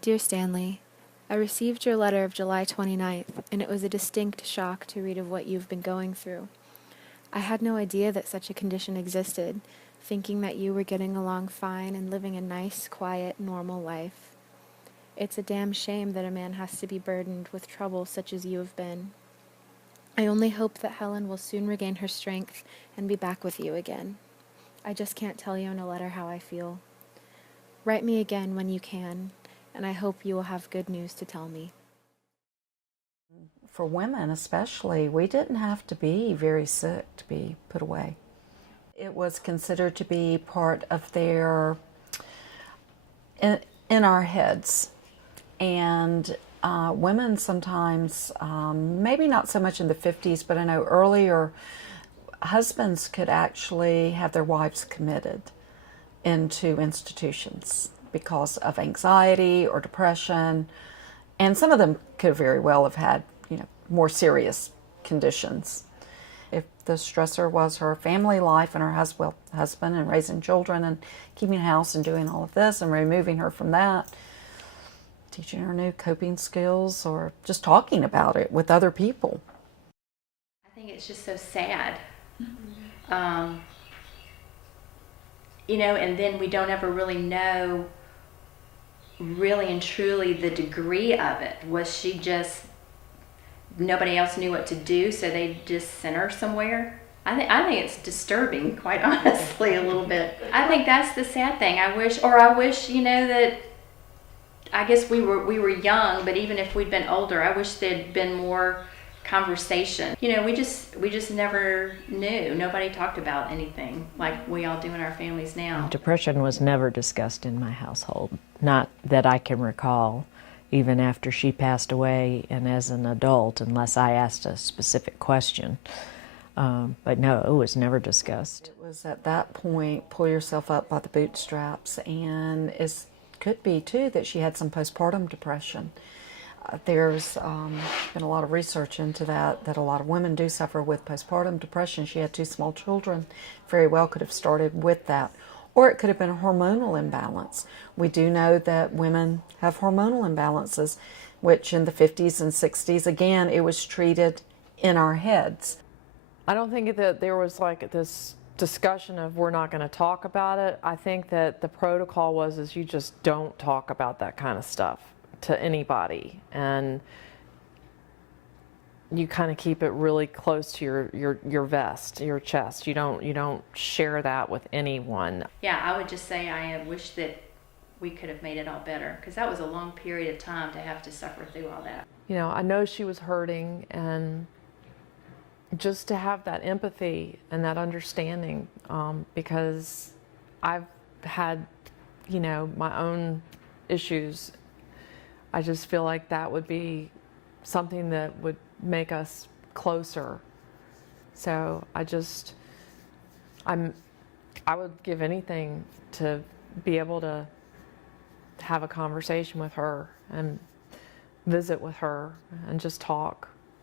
Dear Stanley, I received your letter of July 29th, and it was a distinct shock to read of what you've been going through. I had no idea that such a condition existed, thinking that you were getting along fine and living a nice, quiet, normal life. It's a damn shame that a man has to be burdened with trouble such as you have been. I only hope that Helen will soon regain her strength and be back with you again. I just can't tell you in a letter how I feel. Write me again when you can, and I hope you will have good news to tell me. For women especially, we didn't have to be very sick to be put away. It was considered to be part of their, in our heads. And women sometimes, maybe not so much in the 50s, but I know earlier, husbands could actually have their wives committed into institutions because of anxiety or depression. And some of them could very well have had, more serious conditions. If the stressor was her family life and her husband and raising children and keeping a house and doing all of this and removing her from that, teaching her new coping skills or just talking about it with other people. I think it's just so sad. And then we don't ever really know really and truly the degree of it. Was she just, nobody else knew what to do, so they just sent her somewhere? I think it's disturbing, quite honestly, a little bit. I think that's the sad thing. I wish, that, I guess we were young, but even if we'd been older, I wish there'd been more conversation. We just never knew. Nobody talked about anything like we all do in our families now. Depression was never discussed in my household, not that I can recall, even after she passed away and as an adult, unless I asked a specific question. But no, it was never discussed. It was at that point, pull yourself up by the bootstraps, and it could be too that she had some postpartum depression. There's been a lot of research into that a lot of women do suffer with postpartum depression. She had 2 small children, very well could have started with that. Or it could have been a hormonal imbalance. We do know that women have hormonal imbalances, which in the 50s and 60s, again, it was treated in our heads. I don't think that there was like this discussion of we're not going to talk about it. I think that the protocol is you just don't talk about that kind of stuff to anybody, and you kind of keep it really close to your vest, your chest. You don't share that with anyone. Yeah, I would just say I wish that we could have made it all better, because that was a long period of time to have to suffer through all that. I know she was hurting, and just to have that empathy and that understanding, because I've had, my own issues. I just feel like that would be something that would make us closer. So I would give anything to be able to have a conversation with her and visit with her and just talk.